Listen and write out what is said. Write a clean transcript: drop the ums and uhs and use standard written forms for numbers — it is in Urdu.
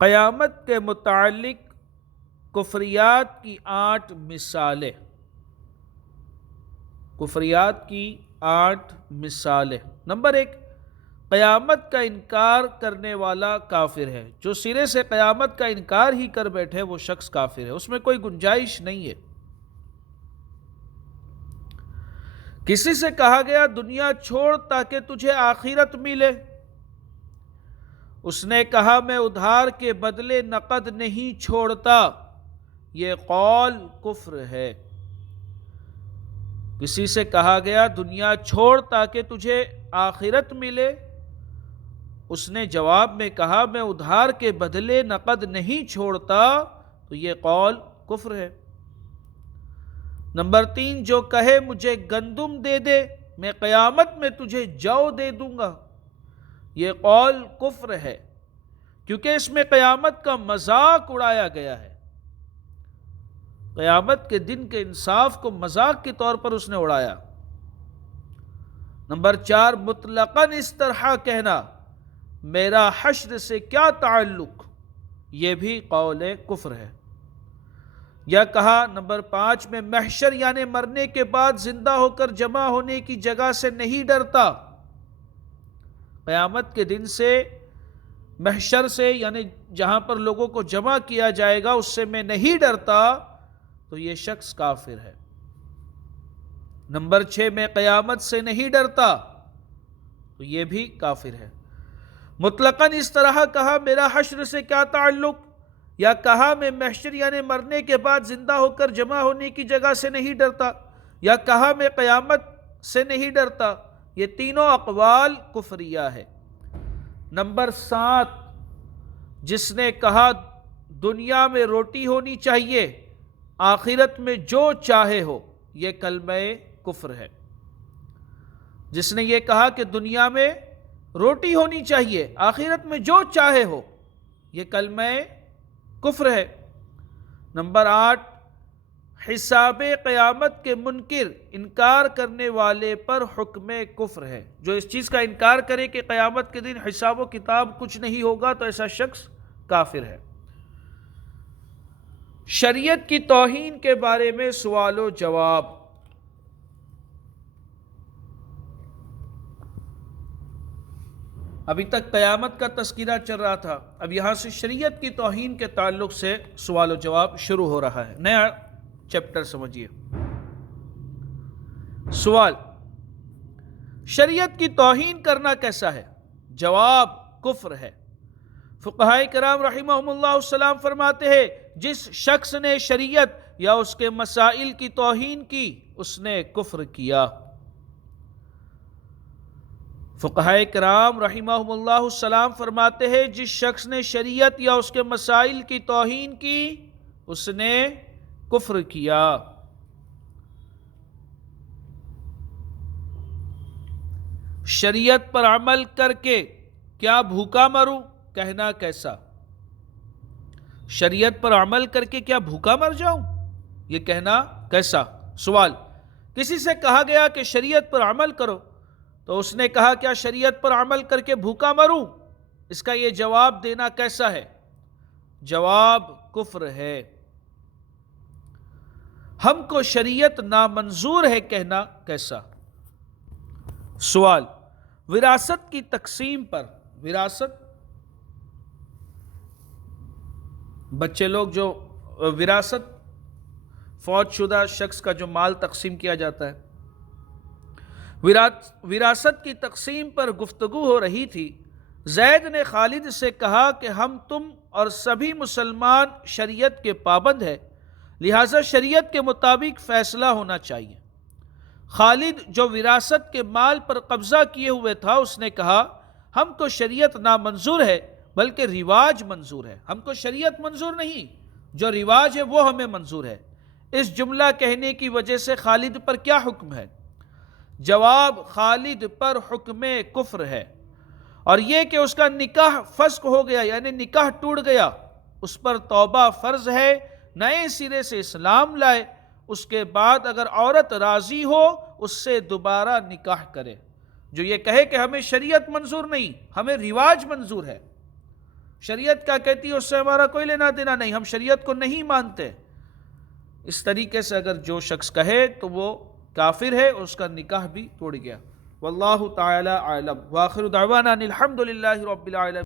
قیامت کے متعلق کفریات کی 8 مثالیں۔ کفریات کی 8 مثالیں۔ نمبر 1، قیامت کا انکار کرنے والا کافر ہے۔ جو سرے سے قیامت کا انکار ہی کر بیٹھے وہ شخص کافر ہے، اس میں کوئی گنجائش نہیں ہے۔ کسی سے کہا گیا دنیا چھوڑ تاکہ تجھے آخرت ملے، اس نے کہا میں ادھار کے بدلے نقد نہیں چھوڑتا، یہ قول کفر ہے۔ کسی سے کہا گیا دنیا چھوڑ تاکہ تجھے آخرت ملے، اس نے جواب میں کہا میں ادھار کے بدلے نقد نہیں چھوڑتا، تو یہ قول کفر ہے۔ نمبر 3، جو کہے مجھے گندم دے دے میں قیامت میں تجھے جو دے دوں گا، یہ قول کفر ہے، کیونکہ اس میں قیامت کا مذاق اڑایا گیا ہے۔ قیامت کے دن کے انصاف کو مذاق کے طور پر اس نے اڑایا۔ نمبر 4، مطلقاً اس طرح کہنا میرا حشر سے کیا تعلق، یہ بھی قول کفر ہے۔ یا کہا نمبر 5 میں محشر یعنی مرنے کے بعد زندہ ہو کر جمع ہونے کی جگہ سے نہیں ڈرتا، قیامت کے دن سے محشر سے یعنی جہاں پر لوگوں کو جمع کیا جائے گا اس سے میں نہیں ڈرتا، تو یہ شخص کافر ہے۔ نمبر 6 میں قیامت سے نہیں ڈرتا، تو یہ بھی کافر ہے۔ مطلقاً اس طرح کہا میرا حشر سے کیا تعلق، یا کہا میں محشر یعنی مرنے کے بعد زندہ ہو کر جمع ہونے کی جگہ سے نہیں ڈرتا، یا کہا میں قیامت سے نہیں ڈرتا، یہ تینوں اقوال کفریہ ہے۔ نمبر 7، جس نے کہا دنیا میں روٹی ہونی چاہیے آخرت میں جو چاہے ہو، یہ کلمہ کفر ہے۔ جس نے یہ کہا کہ دنیا میں روٹی ہونی چاہیے آخرت میں جو چاہے ہو، یہ کلمہ کفر ہے۔ نمبر 8، حساب قیامت کے منکر انکار کرنے والے پر حکم کفر ہے۔ جو اس چیز کا انکار کرے کہ قیامت کے دن حساب و کتاب کچھ نہیں ہوگا تو ایسا شخص کافر ہے۔ شریعت کی توہین کے بارے میں سوال و جواب۔ ابھی تک قیامت کا تذکرہ چل رہا تھا، اب یہاں سے شریعت کی توہین کے تعلق سے سوال و جواب شروع ہو رہا ہے، نیا چیپٹر سمجھیے۔ سوال، شریعت کی توہین کرنا کیسا ہے؟ جواب، کفر ہے۔ فقہائے کرام رحمہم اللہ السلام فرماتے ہیں جس شخص نے شریعت یا اس کے مسائل کی توہین کی اس نے کفر کیا۔ فقہائے کرام رحمہم اللہ السلام فرماتے ہیں جس شخص نے شریعت یا اس کے مسائل کی توہین کی اس نے کفر کیا۔ شریعت پر عمل کر کے کیا بھوکا مروں؟ کہنا کیسا؟ شریعت پر عمل کر کے کیا بھوکا مر جاؤں؟ یہ کہنا کیسا؟ سوال، کسی سے کہا گیا کہ شریعت پر عمل کرو تو اس نے کہا کیا شریعت پر عمل کر کے بھوکا مروں؟ اس کا یہ جواب دینا کیسا ہے؟ جواب، کفر ہے۔ ہم کو شریعت نامنظور ہے کہنا کیسا؟ سوال، وراثت کی تقسیم پر، وراثت بچے لوگ جو وراثت فوت شدہ شخص کا جو مال تقسیم کیا جاتا ہے، وراثت کی تقسیم پر گفتگو ہو رہی تھی۔ زید نے خالد سے کہا کہ ہم تم اور سبھی مسلمان شریعت کے پابند ہیں، لہٰذا شریعت کے مطابق فیصلہ ہونا چاہیے۔ خالد جو وراثت کے مال پر قبضہ کیے ہوئے تھا اس نے کہا ہم کو شریعت نامنظور ہے بلکہ رواج منظور ہے، ہم کو شریعت منظور نہیں، جو رواج ہے وہ ہمیں منظور ہے۔ اس جملہ کہنے کی وجہ سے خالد پر کیا حکم ہے؟ جواب، خالد پر حکم کفر ہے، اور یہ کہ اس کا نکاح فسخ ہو گیا یعنی نکاح ٹوٹ گیا، اس پر توبہ فرض ہے، نئے سرے سے اسلام لائے، اس کے بعد اگر عورت راضی ہو اس سے دوبارہ نکاح کرے۔ جو یہ کہے کہ ہمیں شریعت منظور نہیں، ہمیں رواج منظور ہے، شریعت کیا کہتی ہے اس سے ہمارا کوئی لینا دینا نہیں، ہم شریعت کو نہیں مانتے. اس طریقے سے اگر جو شخص کہے تو وہ کافر ہے، اس کا نکاح بھی ٹوٹ گیا. واللہ تعالی اعلم. وآخر دعوانا ان الحمد للہ رب العالمین.